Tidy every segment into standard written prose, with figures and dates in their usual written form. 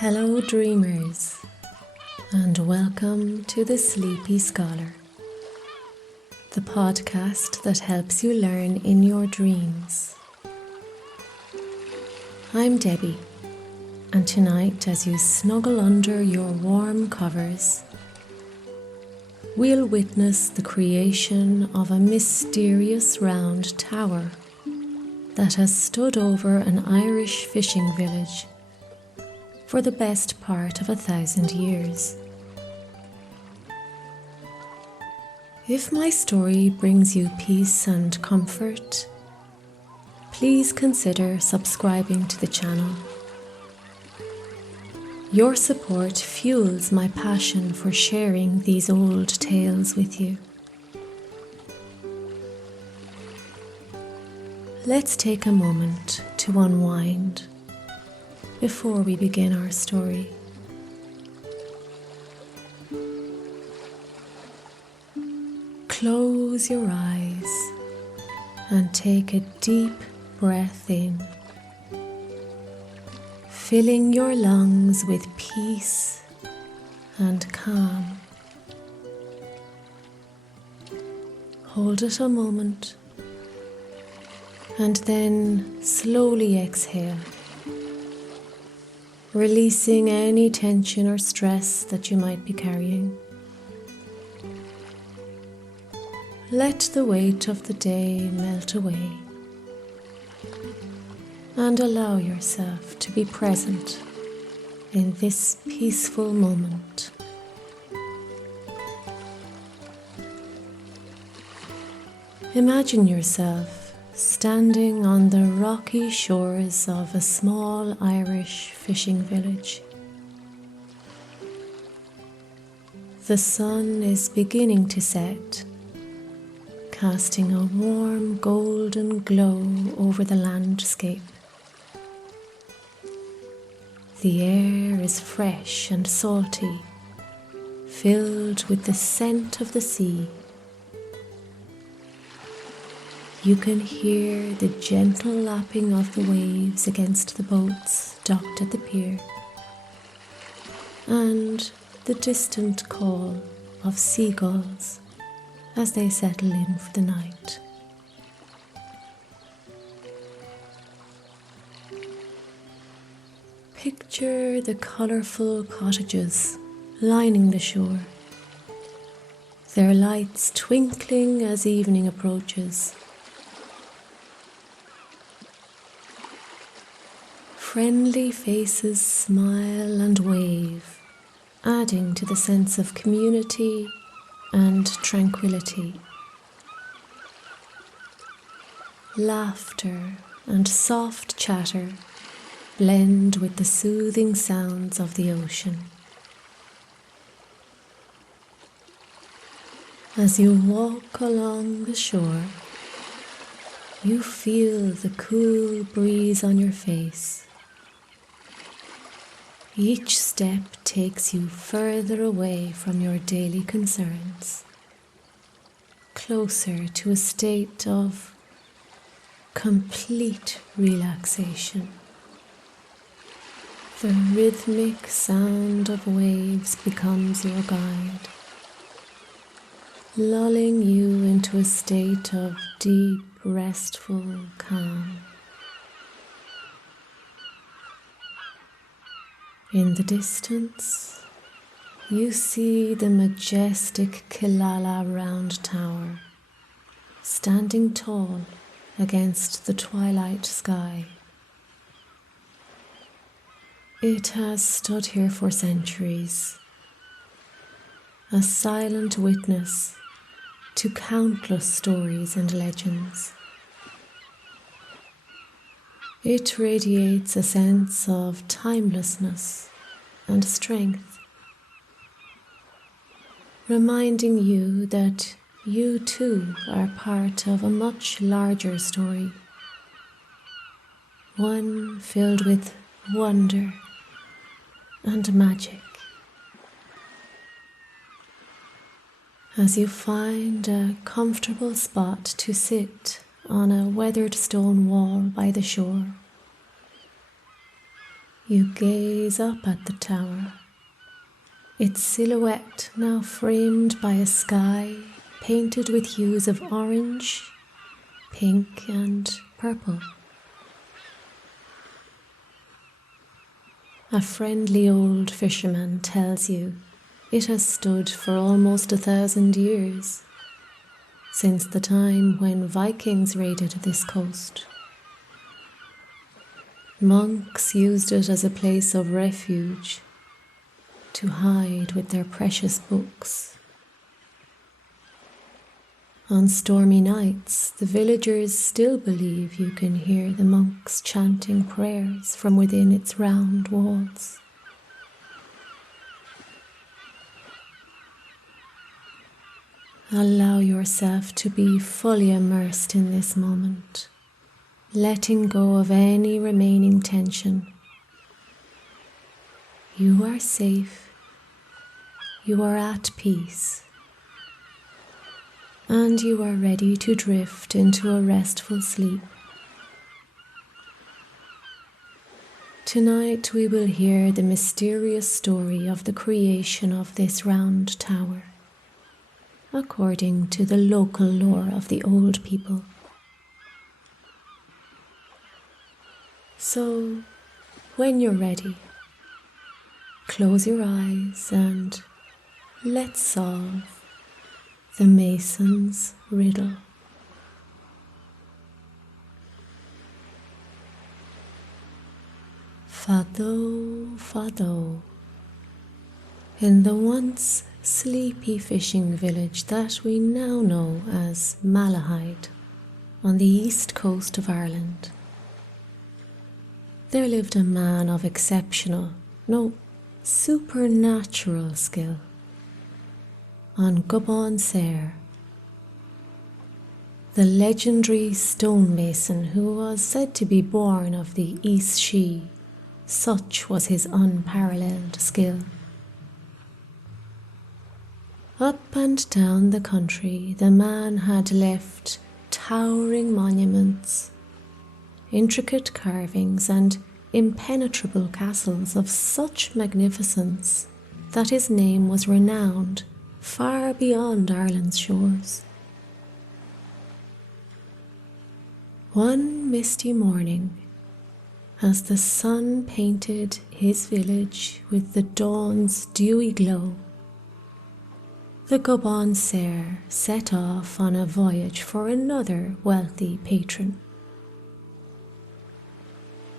Hello dreamers, and welcome to The Sleepy Scholar, the podcast that helps you learn in your dreams. I'm Debbie, and tonight as you snuggle under your warm covers, we'll witness the creation of a mysterious round tower that has stood over an Irish fishing village for the best part of 1,000 years. If my story brings you peace and comfort, please consider subscribing to the channel. Your support fuels my passion for sharing these old tales with you. Let's take a moment to unwind before we begin our story. Close your eyes and take a deep breath in, filling your lungs with peace and calm. Hold it a moment and then slowly exhale, releasing any tension or stress that you might be carrying. Let the weight of the day melt away and allow yourself to be present in this peaceful moment. Imagine yourself standing on the rocky shores of a small Irish fishing village. The sun is beginning to set, casting a warm golden glow over the landscape. The air is fresh and salty, filled with the scent of the sea. You can hear the gentle lapping of the waves against the boats docked at the pier, and the distant call of seagulls as they settle in for the night. Picture the colourful cottages lining the shore, their lights twinkling as evening approaches. Friendly faces smile and wave, adding to the sense of community and tranquility. Laughter and soft chatter blend with the soothing sounds of the ocean. As you walk along the shore, you feel the cool breeze on your face. Each step takes you further away from your daily concerns, closer to a state of complete relaxation. The rhythmic sound of waves becomes your guide, lulling you into a state of deep, restful calm. In the distance, you see the majestic Killala Round Tower, standing tall against the twilight sky. It has stood here for centuries, a silent witness to countless stories and legends. It radiates a sense of timelessness and strength, reminding you that you too are part of a much larger story, one filled with wonder and magic. As you find a comfortable spot to sit on a weathered stone wall by the shore, You gaze up at the tower, its silhouette now framed by a sky painted with hues of orange, pink and purple. A friendly old fisherman tells you it has stood for almost 1,000 years, since the time when Vikings raided this coast. Monks used it as a place of refuge to hide with their precious books. On stormy nights, the villagers still believe you can hear the monks chanting prayers from within its round walls. Allow yourself to be fully immersed in this moment, letting go of any remaining tension. You are safe, you are at peace, and you are ready to drift into a restful sleep. Tonight we will hear the mysterious story of the creation of this round tower, according to the local lore of the old people. So, when you're ready, close your eyes and let's solve the Mason's Riddle. Fado, fado. In the once sleepy fishing village that we now know as Malahide, on the east coast of Ireland, there lived a man of exceptional, no, supernatural skill. On Gobán Saor, the legendary stonemason who was said to be born of the East She, such was his unparalleled skill. Up and down the country the man had left towering monuments, intricate carvings and impenetrable castles of such magnificence that his name was renowned far beyond Ireland's shores. One misty morning, as the sun painted his village with the dawn's dewy glow, the Gobán Saor set off on a voyage for another wealthy patron.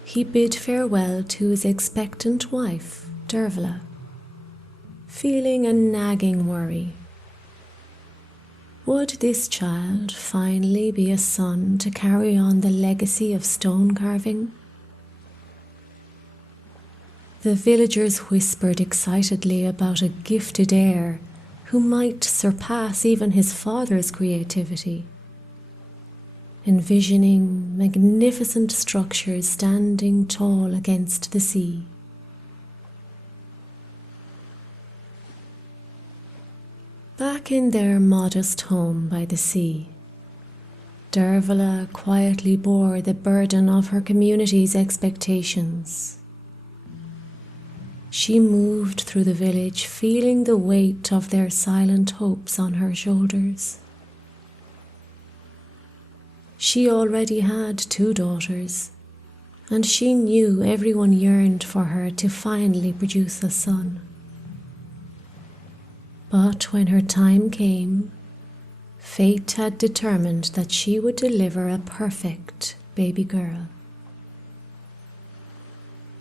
He bid farewell to his expectant wife, Deirbhile, feeling a nagging worry. Would this child finally be a son to carry on the legacy of stone carving? The villagers whispered excitedly about a gifted heir who might surpass even his father's creativity, envisioning magnificent structures standing tall against the sea. Back in their modest home by the sea, Deirbhile quietly bore the burden of her community's expectations. She moved through the village feeling the weight of their silent hopes on her shoulders. She already had 2 daughters, and she knew everyone yearned for her to finally produce a son. But when her time came, fate had determined that she would deliver a perfect baby girl.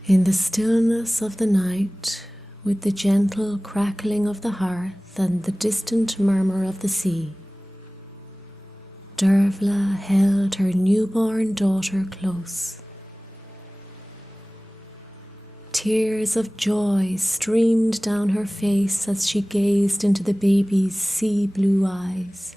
In the stillness of the night, with the gentle crackling of the hearth and the distant murmur of the sea, Deirbhile held her newborn daughter close. Tears of joy streamed down her face as she gazed into the baby's sea-blue eyes.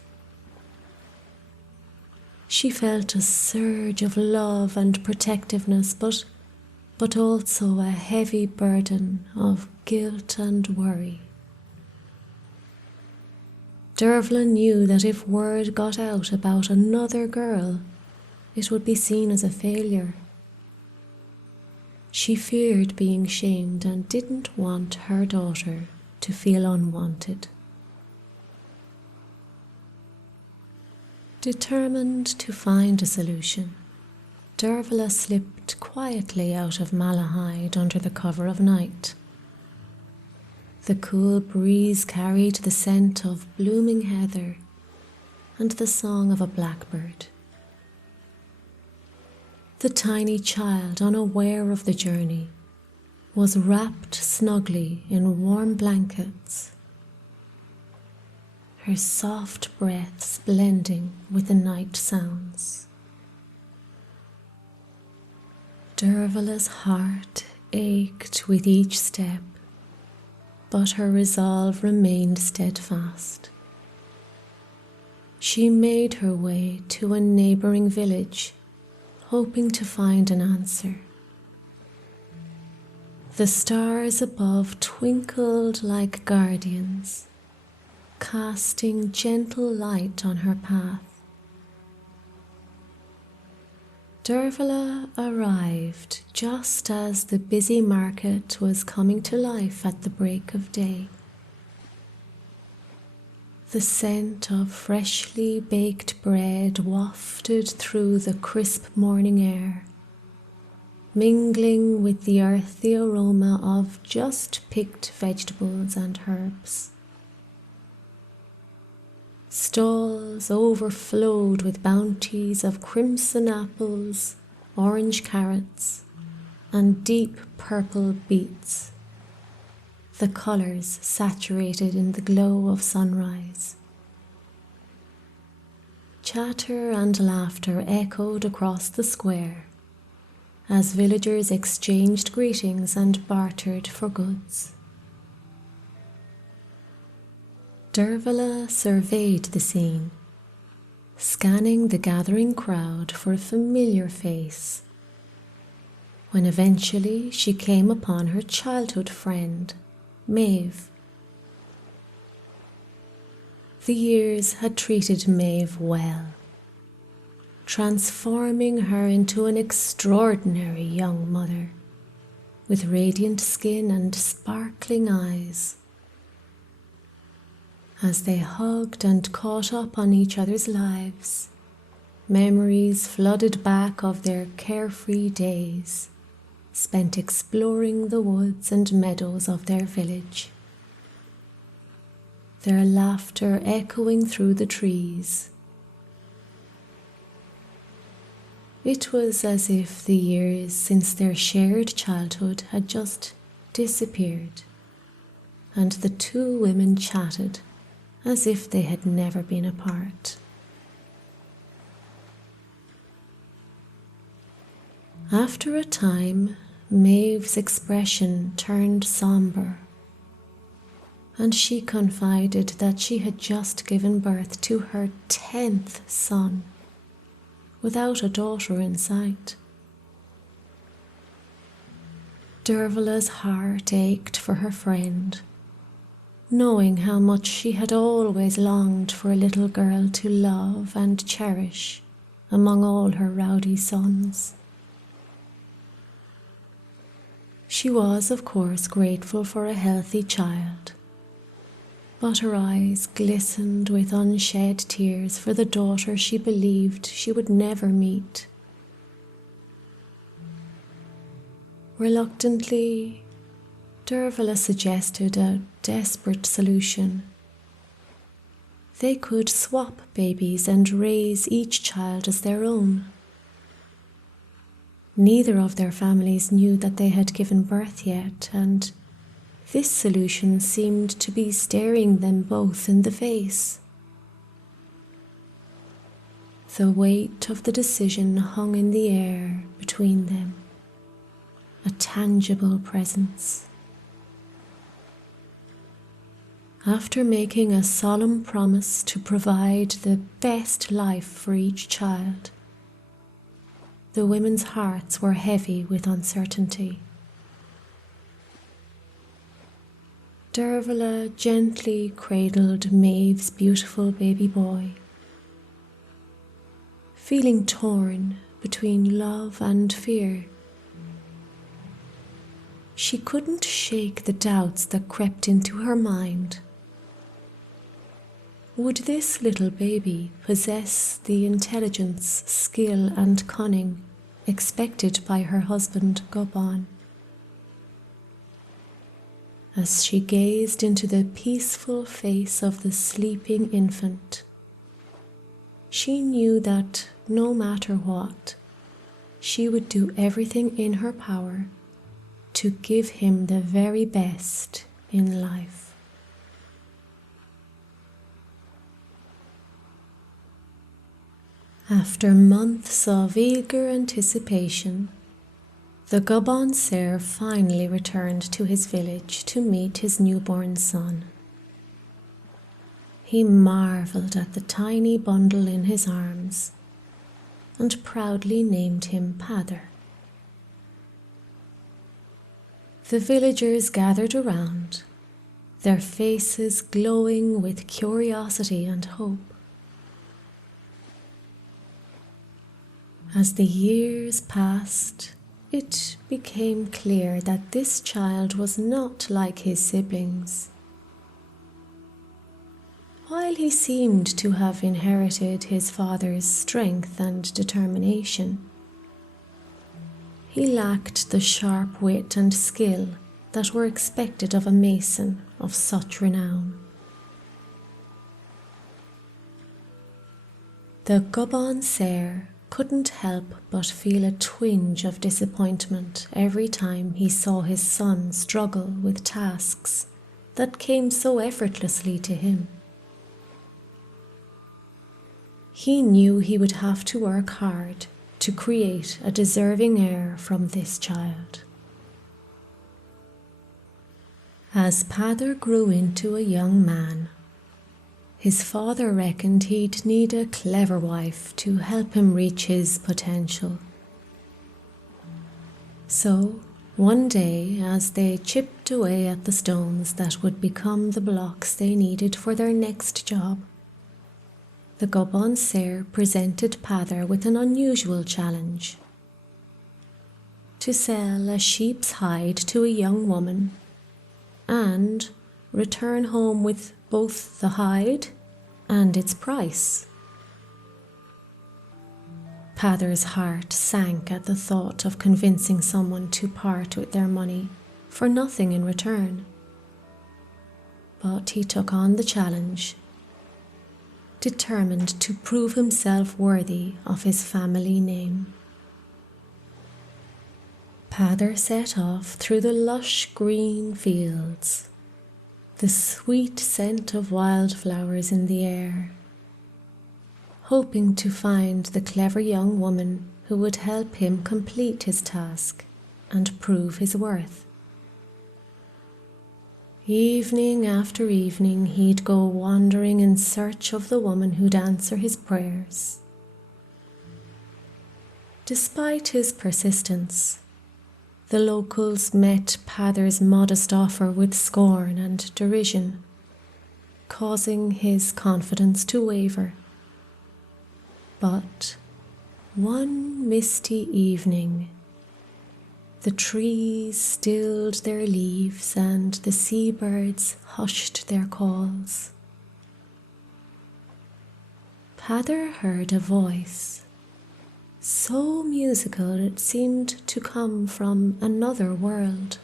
She felt a surge of love and protectiveness, but also a heavy burden of guilt and worry. Deirbhile knew that if word got out about another girl, it would be seen as a failure. She feared being shamed and didn't want her daughter to feel unwanted. Determined to find a solution, Deirbhile slipped quietly out of Malahide under the cover of night. The cool breeze carried the scent of blooming heather and the song of a blackbird. The tiny child, unaware of the journey, was wrapped snugly in warm blankets, her soft breaths blending with the night sounds. Deirbhile's heart ached with each step, but her resolve remained steadfast. She made her way to a neighbouring village, hoping to find an answer. The stars above twinkled like guardians, casting gentle light on her path. Deirbhile arrived just as the busy market was coming to life at the break of day. The scent of freshly baked bread wafted through the crisp morning air, mingling with the earthy aroma of just picked vegetables and herbs. Stalls overflowed with bounties of crimson apples, orange carrots, and deep purple beets, the colours saturated in the glow of sunrise. Chatter and laughter echoed across the square as villagers exchanged greetings and bartered for goods. Deirbhile surveyed the scene, scanning the gathering crowd for a familiar face, when eventually she came upon her childhood friend, Méabh. The years had treated Méabh well, transforming her into an extraordinary young mother, with radiant skin and sparkling eyes. As they hugged and caught up on each other's lives, memories flooded back of their carefree days, spent exploring the woods and meadows of their village. Their laughter echoing through the trees. It was as if the years since their shared childhood had just disappeared, and the two women chatted as if they had never been apart. After a time, Méabh's expression turned sombre, and she confided that she had just given birth to her 10th son, without a daughter in sight. Deirbhile's heart ached for her friend, knowing how much she had always longed for a little girl to love and cherish among all her rowdy sons. She was, of course, grateful for a healthy child, but her eyes glistened with unshed tears for the daughter she believed she would never meet. Reluctantly, Deirbhile suggested a desperate solution. They could swap babies and raise each child as their own. Neither of their families knew that they had given birth yet, and this solution seemed to be staring them both in the face. The weight of the decision hung in the air between them, a tangible presence. After making a solemn promise to provide the best life for each child, the women's hearts were heavy with uncertainty. Deirbhile gently cradled Méabh's beautiful baby boy, feeling torn between love and fear. she couldn't shake the doubts that crept into her mind. Would this little baby possess the intelligence, skill, and cunning expected by her husband Gobán? As she gazed into the peaceful face of the sleeping infant, she knew that no matter what, she would do everything in her power to give him the very best in life. After months of eager anticipation, the Gobán Saor finally returned to his village to meet his newborn son. He marvelled at the tiny bundle in his arms and proudly named him Peadar. The villagers gathered around, their faces glowing with curiosity and hope. As the years passed, it became clear that this child was not like his siblings. While he seemed to have inherited his father's strength and determination, he lacked the sharp wit and skill that were expected of a mason of such renown. The Gobán Saor couldn't help but feel a twinge of disappointment every time he saw his son struggle with tasks that came so effortlessly to him. He knew he would have to work hard to create a deserving heir from this child. As Peadar grew into a young man, his father reckoned he'd need a clever wife to help him reach his potential. So, one day, as they chipped away at the stones that would become the blocks they needed for their next job, the Gobán Saor presented Peadar with an unusual challenge: to sell a sheep's hide to a young woman and return home with both the hide and its price. Peadar's heart sank at the thought of convincing someone to part with their money for nothing in return. But he took on the challenge, determined to prove himself worthy of his family name. Peadar set off through the lush green fields, the sweet scent of wildflowers in the air, hoping to find the clever young woman who would help him complete his task and prove his worth. Evening after evening he'd go wandering in search of the woman who'd answer his prayers. Despite his persistence, the locals met Peadar's modest offer with scorn and derision, causing his confidence to waver. But one misty evening, the trees stilled their leaves and the seabirds hushed their calls. Peadar heard a voice, so musical it seemed to come from another world.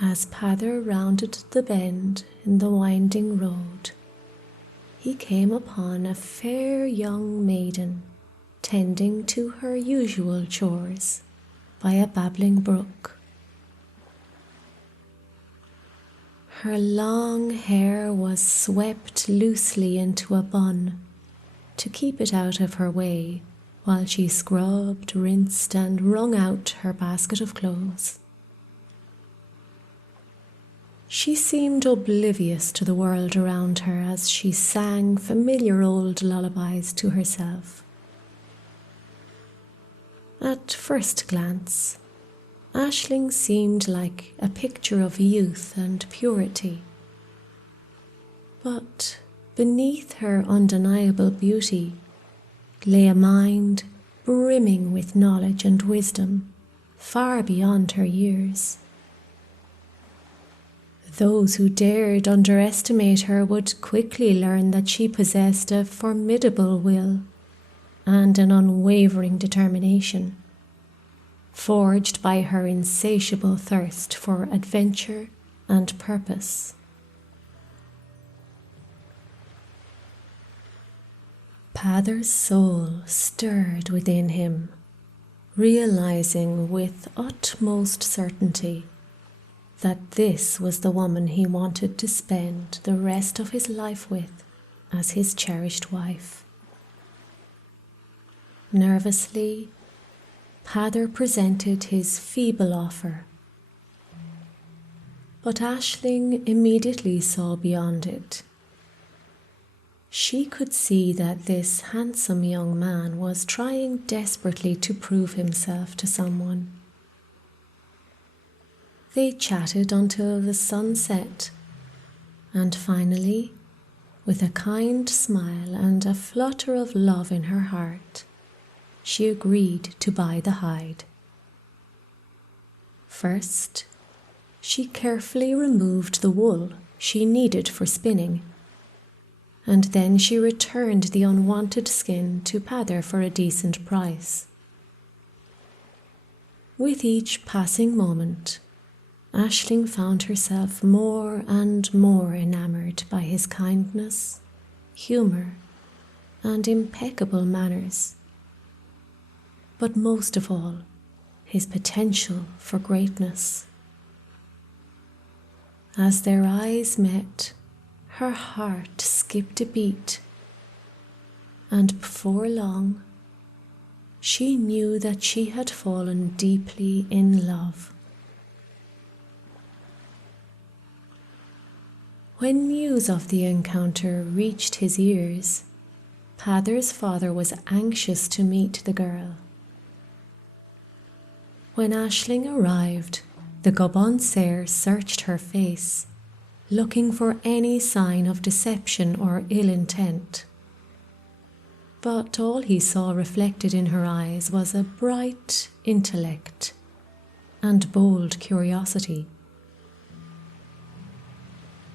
As Peadar rounded the bend in the winding road, he came upon a fair young maiden tending to her usual chores by a babbling brook. Her long hair was swept loosely into a bun to keep it out of her way while she scrubbed, rinsed, and wrung out her basket of clothes. She seemed oblivious to the world around her as she sang familiar old lullabies to herself. At first glance, Aisling seemed like a picture of youth and purity. But beneath her undeniable beauty lay a mind brimming with knowledge and wisdom, far beyond her years. Those who dared underestimate her would quickly learn that she possessed a formidable will and an unwavering determination, forged by her insatiable thirst for adventure and purpose. Peadar's soul stirred within him, realizing with utmost certainty that this was the woman he wanted to spend the rest of his life with as his cherished wife. Nervously, Peadar presented his feeble offer, but Aisling immediately saw beyond it. She could see that this handsome young man was trying desperately to prove himself to someone. They chatted until the sun set, and finally, with a kind smile and a flutter of love in her heart, she agreed to buy the hide. First, she carefully removed the wool she needed for spinning, and then she returned the unwanted skin to Peadar for a decent price. With each passing moment, Aisling found herself more and more enamoured by his kindness, humour, and impeccable manners, but most of all, his potential for greatness. As their eyes met, her heart skipped a beat, and before long, she knew that she had fallen deeply in love. When news of the encounter reached his ears, Peadar's father was anxious to meet the girl. When Aisling arrived, the Gobán Saor searched her face, looking for any sign of deception or ill intent. But all he saw reflected in her eyes was a bright intellect and bold curiosity.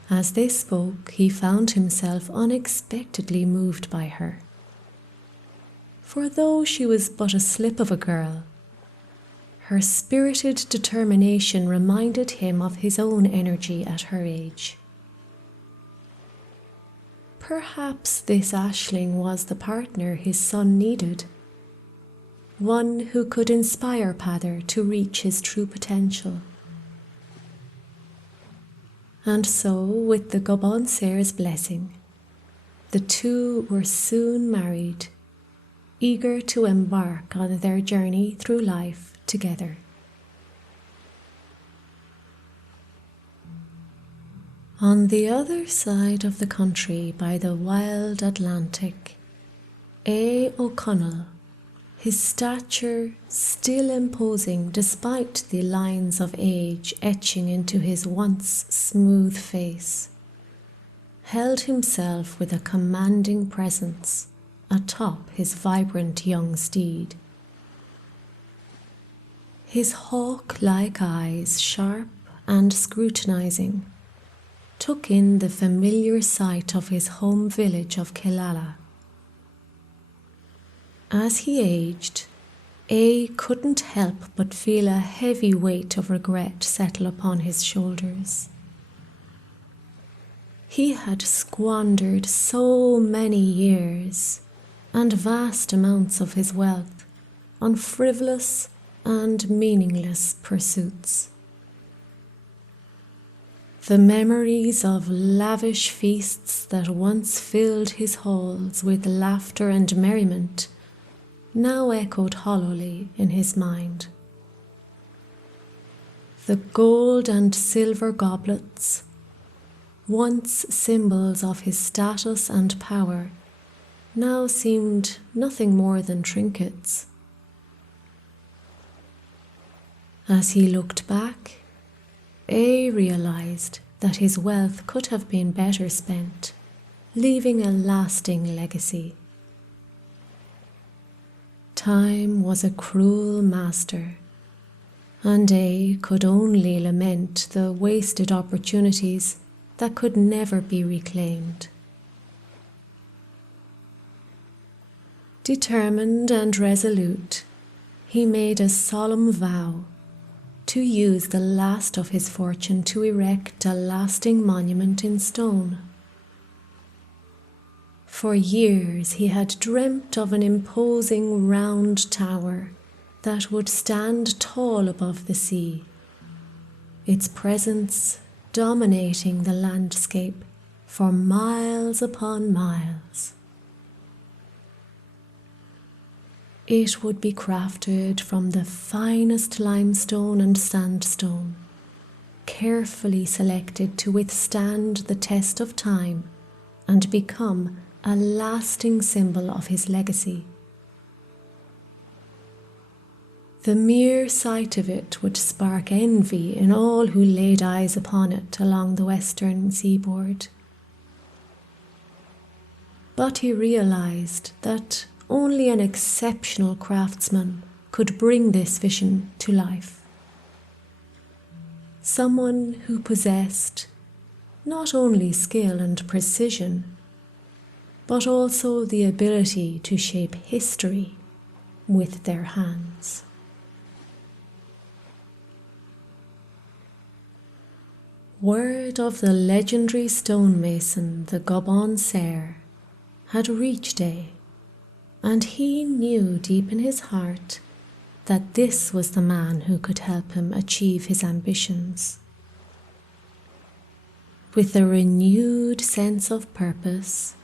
As they spoke, he found himself unexpectedly moved by her. For though she was but a slip of a girl, her spirited determination reminded him of his own energy at her age. Perhaps this Aisling was the partner his son needed, one who could inspire Peadar to reach his true potential. And so, with the Gobán Saor's blessing, the two were soon married, eager to embark on their journey through life together. On the other side of the country, by the wild Atlantic, O'Connell, his stature still imposing despite the lines of age etching into his once smooth face, held himself with a commanding presence atop his vibrant young steed. His hawk-like eyes, sharp and scrutinizing, took in the familiar sight of his home village of Killala. As he aged, couldn't help but feel a heavy weight of regret settle upon his shoulders. He had squandered so many years and vast amounts of his wealth on frivolous and meaningless pursuits. The memories of lavish feasts that once filled his halls with laughter and merriment now echoed hollowly in his mind. The gold and silver goblets, once symbols of his status and power, now seemed nothing more than trinkets. As he looked back, realized that his wealth could have been better spent, leaving a lasting legacy. Time was a cruel master, and could only lament the wasted opportunities that could never be reclaimed. Determined and resolute, he made a solemn vow to use the last of his fortune to erect a lasting monument in stone. For years he had dreamt of an imposing round tower that would stand tall above the sea, its presence dominating the landscape for miles upon miles. It would be crafted from the finest limestone and sandstone, carefully selected to withstand the test of time and become a lasting symbol of his legacy. The mere sight of it would spark envy in all who laid eyes upon it along the western seaboard. But he realized that only an exceptional craftsman could bring this vision to life. Someone who possessed not only skill and precision, but also the ability to shape history with their hands. Word of the legendary stonemason, the Gobán Saor, had reached and he knew deep in his heart that this was the man who could help him achieve his ambitions. With a renewed sense of purpose,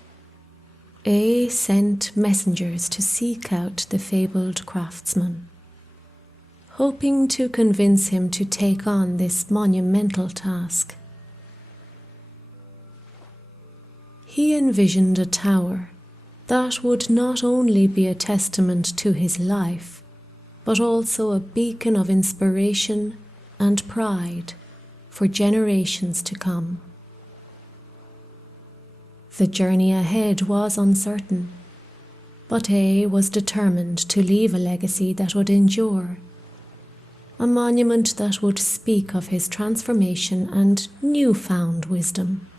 sent messengers to seek out the fabled craftsman, hoping to convince him to take on this monumental task. He envisioned a tower that would not only be a testament to his life, but also a beacon of inspiration and pride for generations to come. The journey ahead was uncertain, but was determined to leave a legacy that would endure, a monument that would speak of his transformation and newfound wisdom.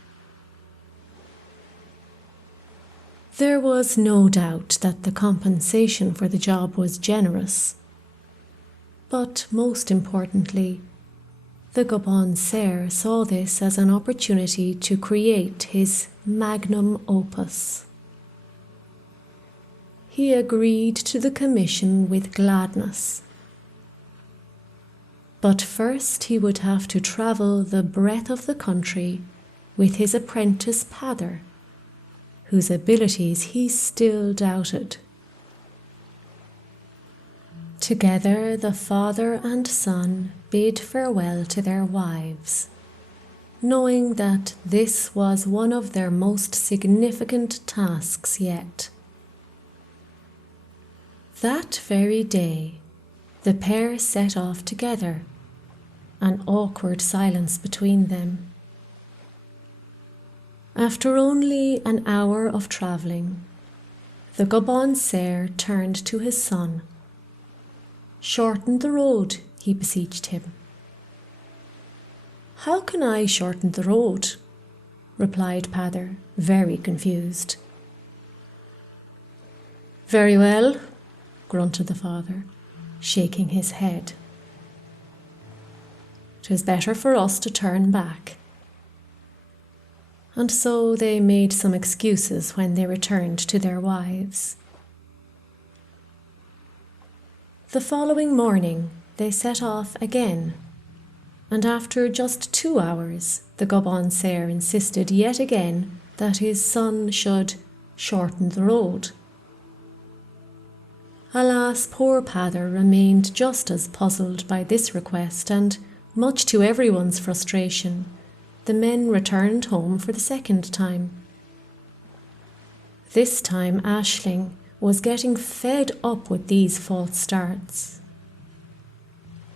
There was no doubt that the compensation for the job was generous, but most importantly, the Gobán Saor saw this as an opportunity to create his magnum opus. He agreed to the commission with gladness. But first he would have to travel the breadth of the country with his apprentice Peadar, whose abilities he still doubted. Together the father and son bid farewell to their wives, knowing that this was one of their most significant tasks yet. That very day, the pair set off together, an awkward silence between them. After only an hour of travelling, the Gobán Saor turned to his son. "Shorten the road," he beseeched him. "How can I shorten the road?" replied Peadar, very confused. "Very well," grunted the father, shaking his head. "'Tis better for us to turn back." And so they made some excuses when they returned to their wives. The following morning they set off again, and after just 2 hours the Gobán Saor insisted yet again that his son should shorten the road. Alas, poor Peadar remained just as puzzled by this request, and much to everyone's frustration, the men returned home for the second time. This time Aisling was getting fed up with these false starts.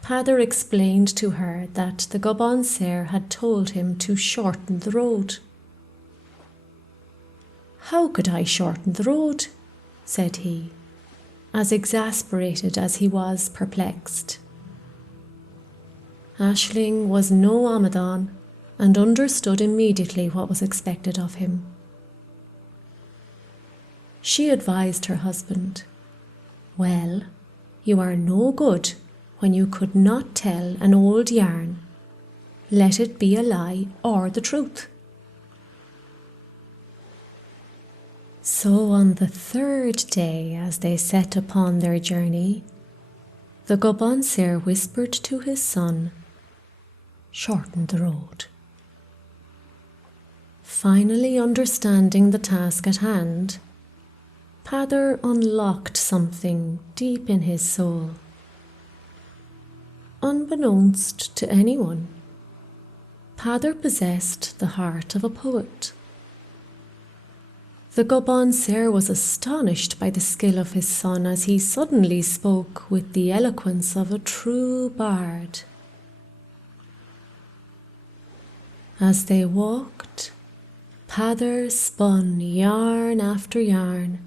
Peadar explained to her that the Gobán Saor had told him to shorten the road. "How could I shorten the road?" said he, as exasperated as he was perplexed. Aisling was no Amadán and understood immediately what was expected of him. She advised her husband, "Well, you are no good when you could not tell an old yarn, let it be a lie or the truth." So on the third day, as they set upon their journey, the Gobán Saor whispered to his son, "Shorten the road." Finally understanding the task at hand, Peadar unlocked something deep in his soul. Unbeknownst to anyone, Peadar possessed the heart of a poet. The Gobán Saor was astonished by the skill of his son as he suddenly spoke with the eloquence of a true bard. As they walked, Peadar spun yarn after yarn,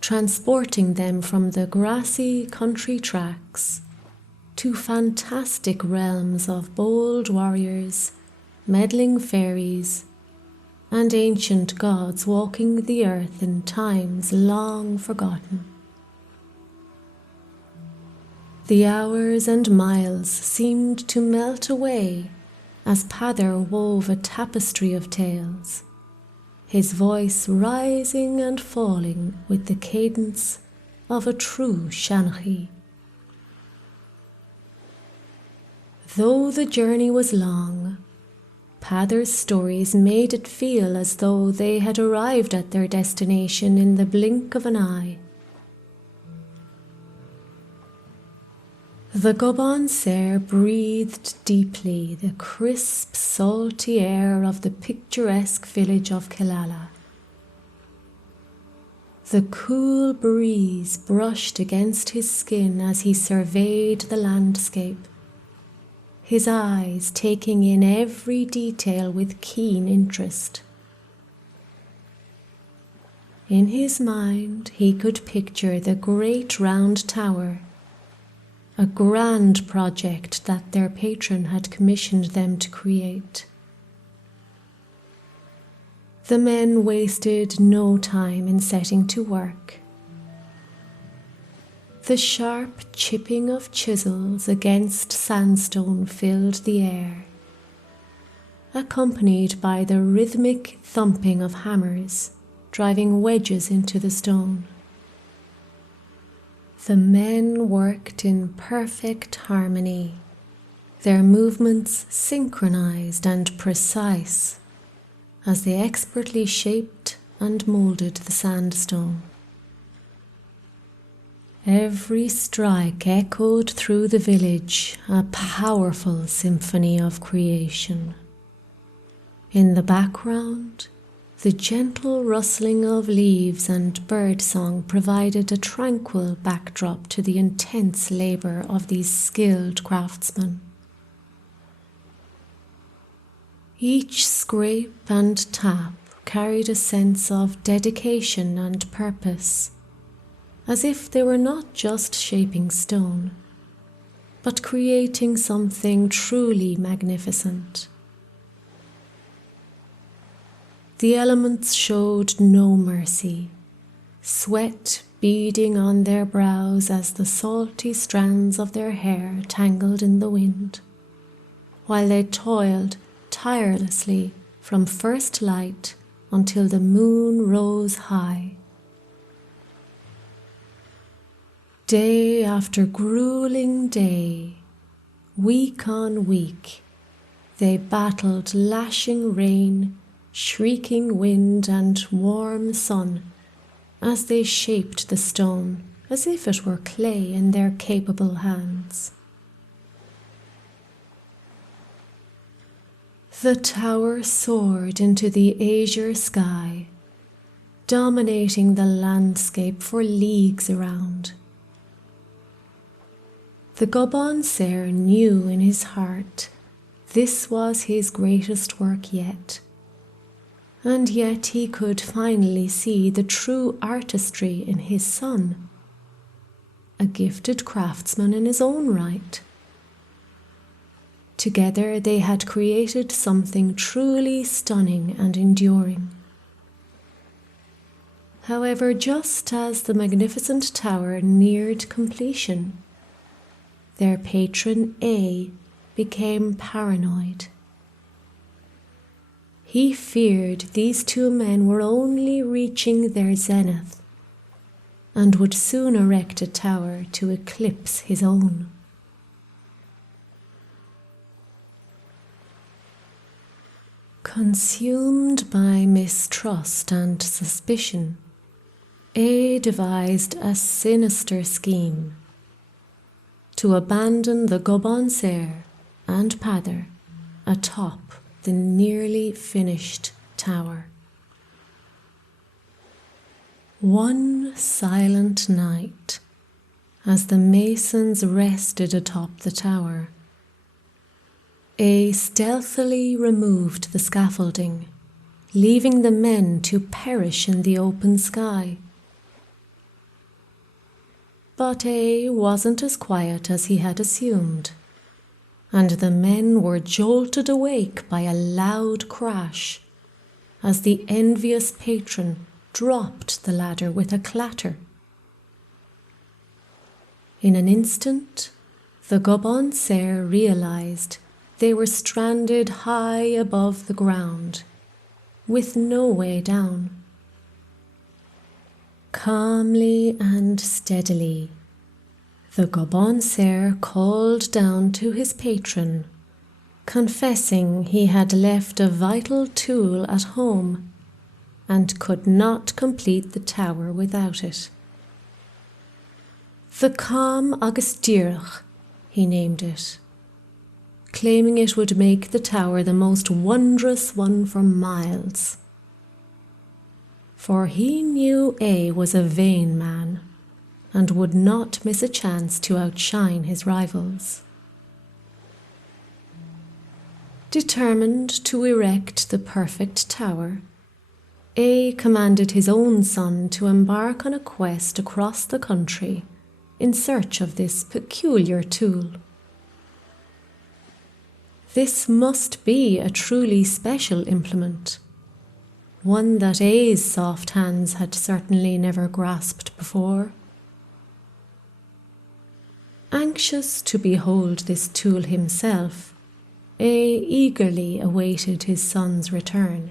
transporting them from the grassy country tracks to fantastic realms of bold warriors, meddling fairies, and ancient gods walking the earth in times long forgotten. The hours and miles seemed to melt away as Peadar wove a tapestry of tales, his voice rising and falling with the cadence of a true Seanchaí. Though the journey was long, Peadar's stories made it feel as though they had arrived at their destination in the blink of an eye. The Gobán Saor breathed deeply the crisp, salty air of the picturesque village of Killala. The cool breeze brushed against his skin as he surveyed the landscape, his eyes taking in every detail with keen interest. In his mind, he could picture the great round tower, a grand project that their patron had commissioned them to create. The men wasted no time in setting to work. The sharp chipping of chisels against sandstone filled the air, accompanied by the rhythmic thumping of hammers driving wedges into the stone. The men worked in perfect harmony, their movements synchronized and precise as they expertly shaped and molded the sandstone. Every strike echoed through the village, a powerful symphony of creation. In the background, the gentle rustling of leaves and birdsong provided a tranquil backdrop to the intense labor of these skilled craftsmen. Each scrape and tap carried a sense of dedication and purpose, as if they were not just shaping stone, but creating something truly magnificent. The elements showed no mercy, sweat beading on their brows as the salty strands of their hair tangled in the wind, while they toiled tirelessly from first light until the moon rose high. Day after grueling day, week on week, they battled lashing rain, shrieking wind and warm sun as they shaped the stone as if it were clay in their capable hands. The tower soared into the azure sky, dominating the landscape for leagues around. The Gobán Saor knew in his heart this was his greatest work yet, and yet he could finally see the true artistry in his son, a gifted craftsman in his own right. Together they had created something truly stunning and enduring. However, just as the magnificent tower neared completion, their patron A became paranoid. He feared these two men were only reaching their zenith and would soon erect a tower to eclipse his own. Consumed by mistrust and suspicion, A devised a sinister scheme to abandon the Gobán Saor and Peadar atop the nearly finished tower. One silent night, as the masons rested atop the tower, A stealthily removed the scaffolding, leaving the men to perish in the open sky. But A wasn't as quiet as he had assumed, and the men were jolted awake by a loud crash as the envious patron dropped the ladder with a clatter. In an instant, the Gobán Saor realized they were stranded high above the ground, with no way down. Calmly and steadily, the Gobán Saor called down to his patron, confessing he had left a vital tool at home and could not complete the tower without it. The Calm agus Deirbhile, he named it, claiming it would make the tower the most wondrous one for miles. For he knew A was a vain man and would not miss a chance to outshine his rivals. Determined to erect the perfect tower, A commanded his own son to embark on a quest across the country in search of this peculiar tool. This must be a truly special implement, one that A's soft hands had certainly never grasped before. Anxious to behold this tool himself, A eagerly awaited his son's return,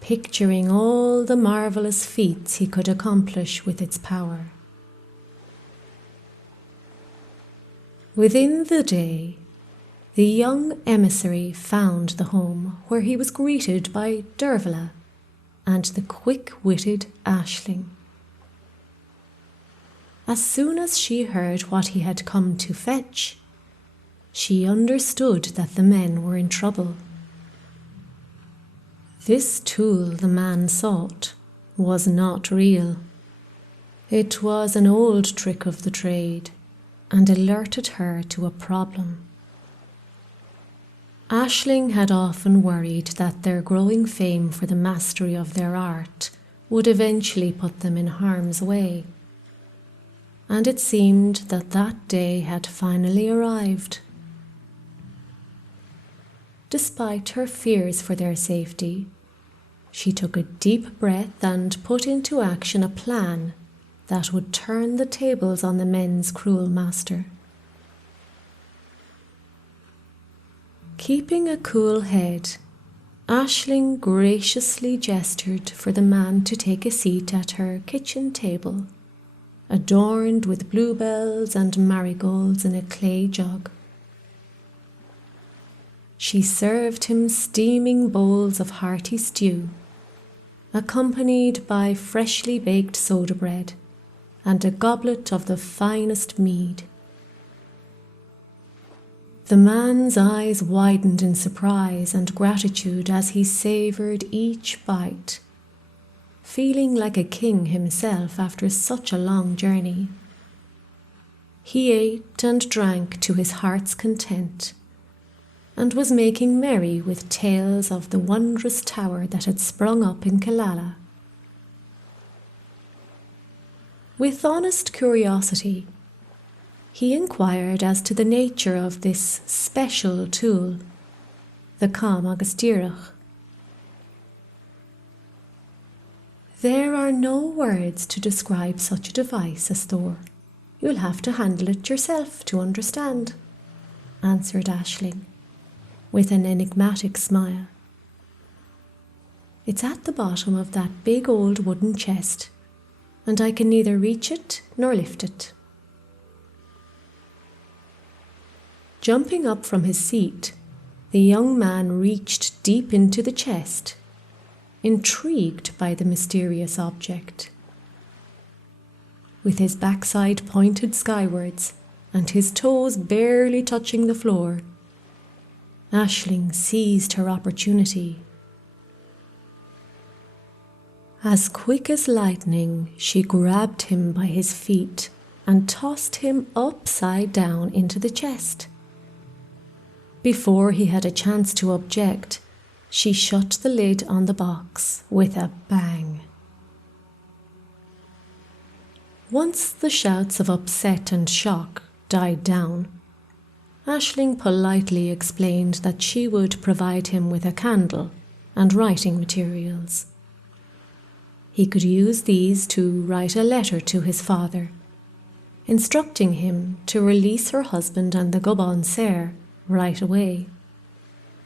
picturing all the marvelous feats he could accomplish with its power. Within the day, the young emissary found the home where he was greeted by Deirbhile and the quick-witted Aisling. As soon as she heard what he had come to fetch, she understood that the men were in trouble. This tool the man sought was not real. It was an old trick of the trade and alerted her to a problem. Aisling had often worried that their growing fame for the mastery of their art would eventually put them in harm's way, and it seemed that that day had finally arrived. Despite her fears for their safety, she took a deep breath and put into action a plan that would turn the tables on the men's cruel master. Keeping a cool head, Aisling graciously gestured for the man to take a seat at her kitchen table, adorned with bluebells and marigolds in a clay jug. She served him steaming bowls of hearty stew, accompanied by freshly baked soda bread and a goblet of the finest mead. The man's eyes widened in surprise and gratitude as he savoured each bite, feeling like a king himself after such a long journey. He ate and drank to his heart's content, and was making merry with tales of the wondrous tower that had sprung up in Killala. With honest curiosity, he inquired as to the nature of this special tool, the Cam agus Díreach. There are no words to describe such a device as Thor. You'll have to handle it yourself to understand, answered Aisling, with an enigmatic smile. It's at the bottom of that big old wooden chest, and I can neither reach it nor lift it. Jumping up from his seat, the young man reached deep into the chest, intrigued by the mysterious object. With his backside pointed skywards and his toes barely touching the floor, Aisling seized her opportunity. As quick as lightning, she grabbed him by his feet and tossed him upside down into the chest. Before he had a chance to object, she shut the lid on the box with a bang. Once the shouts of upset and shock died down, Aisling politely explained that she would provide him with a candle and writing materials. He could use these to write a letter to his father, instructing him to release her husband and the Gobán Saor right away.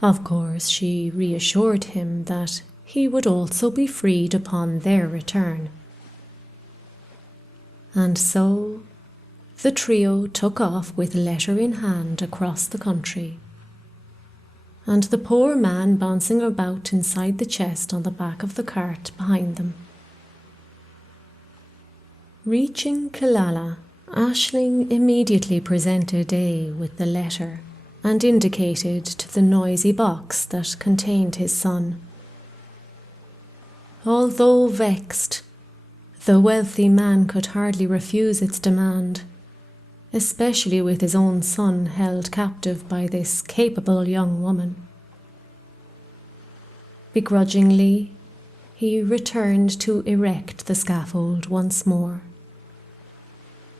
Of course, she reassured him that he would also be freed upon their return. And so the trio took off with letter in hand across the country, and the poor man bouncing about inside the chest on the back of the cart behind them. Reaching Killala, Aisling immediately presented Deirbhile with the letter and indicated to the noisy box that contained his son. Although vexed, the wealthy man could hardly refuse its demand, especially with his own son held captive by this capable young woman. Begrudgingly, he returned to erect the scaffold once more,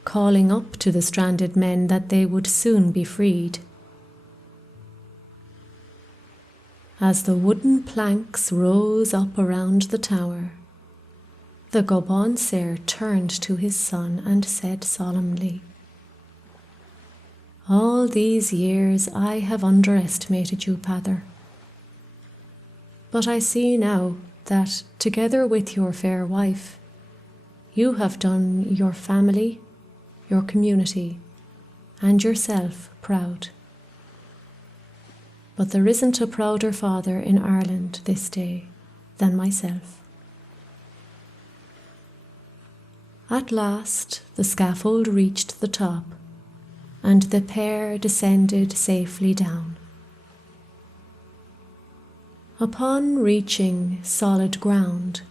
calling up to the stranded men that they would soon be freed. As the wooden planks rose up around the tower, the Gobán Saor turned to his son and said solemnly, "All these years I have underestimated you, Peadar. But I see now that, together with your fair wife, you have done your family, your community, and yourself proud. But there isn't a prouder father in Ireland this day than myself." At last the scaffold reached the top, and the pair descended safely down. Upon reaching solid ground,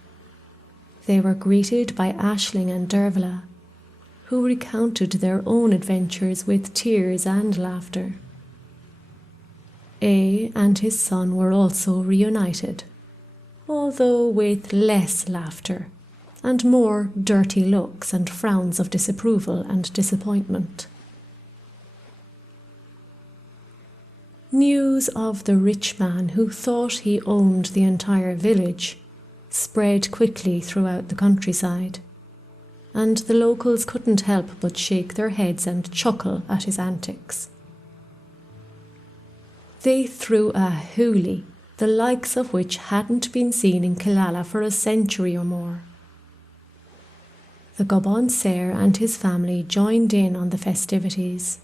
they were greeted by Aisling and Deirbhile, who recounted their own adventures with tears and laughter. And his son were also reunited, although with less laughter and more dirty looks and frowns of disapproval and disappointment. News of the rich man who thought he owned the entire village spread quickly throughout the countryside, and the locals couldn't help but shake their heads and chuckle at his antics. They threw a hoolie, the likes of which hadn't been seen in Killala for a century or more. The Gobán Saor and his family joined in on the festivities,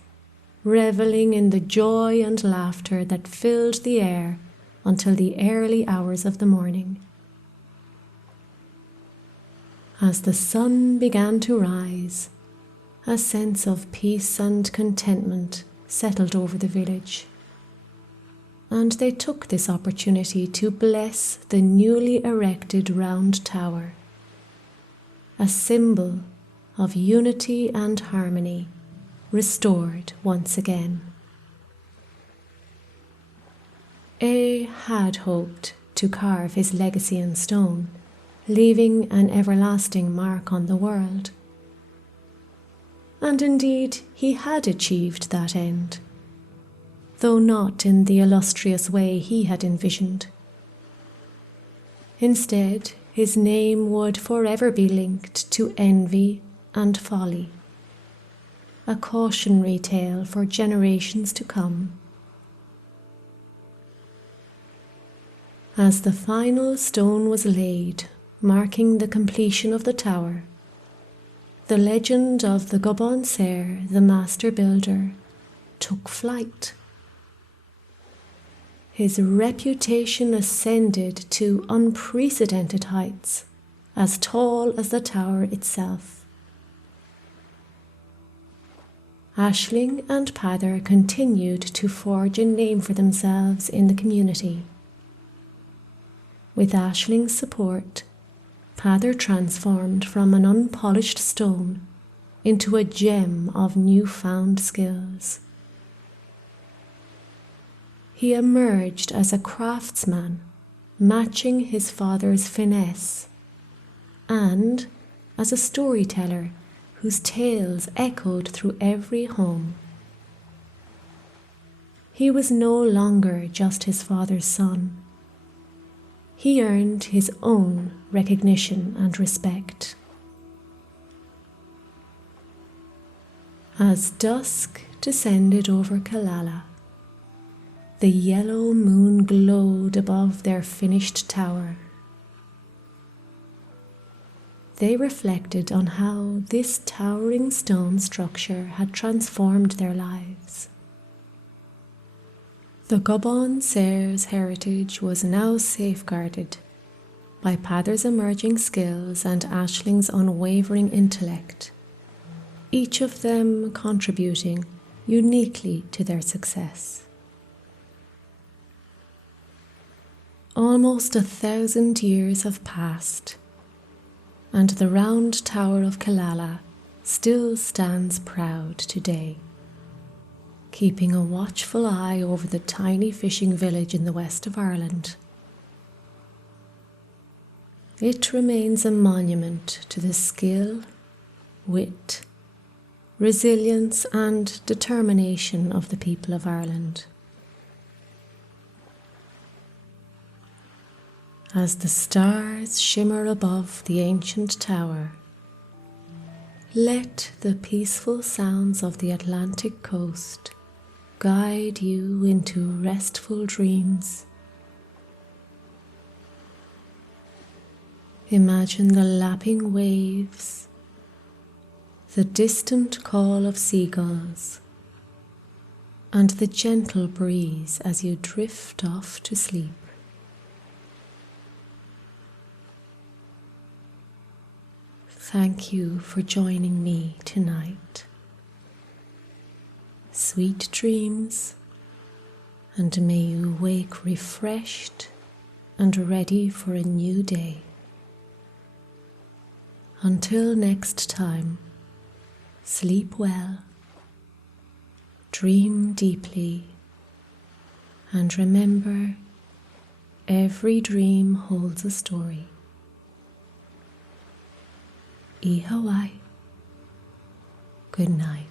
revelling in the joy and laughter that filled the air until the early hours of the morning. As the sun began to rise, a sense of peace and contentment settled over the village, and they took this opportunity to bless the newly erected round tower, a symbol of unity and harmony restored once again. Had hoped to carve his legacy in stone, leaving an everlasting mark on the world. and indeed he had achieved that end, though not in the illustrious way he had envisioned. Instead, his name would forever be linked to envy and folly, a cautionary tale for generations to come. As the final stone was laid, marking the completion of the tower, the legend of the Gobán Saor, the master builder, took flight. His reputation ascended to unprecedented heights, as tall as the tower itself. Aisling and Peadar continued to forge a name for themselves in the community. With Aisling's support, Peadar transformed from an unpolished stone into a gem of newfound skills. He emerged as a craftsman, matching his father's finesse, and as a storyteller whose tales echoed through every home. He was no longer just his father's son. He earned his own recognition and respect. As dusk descended over Killala, the yellow moon glowed above their finished tower. They reflected on how this towering stone structure had transformed their lives. The Gobán Saor's heritage was now safeguarded by Peadar's emerging skills and Aisling's unwavering intellect, each of them contributing uniquely to their success. Almost 1,000 years have passed, and the round tower of Killala still stands proud today, keeping a watchful eye over the tiny fishing village in the west of Ireland. It remains a monument to the skill, wit, resilience and determination of the people of Ireland. As the stars shimmer above the ancient tower, let the peaceful sounds of the Atlantic coast guide you into restful dreams. Imagine the lapping waves, the distant call of seagulls, and the gentle breeze as you drift off to sleep. Thank you for joining me tonight. Sweet dreams, and may you wake refreshed and ready for a new day. Until next time, sleep well, dream deeply, and remember, every dream holds a story. Ihawai. Good night.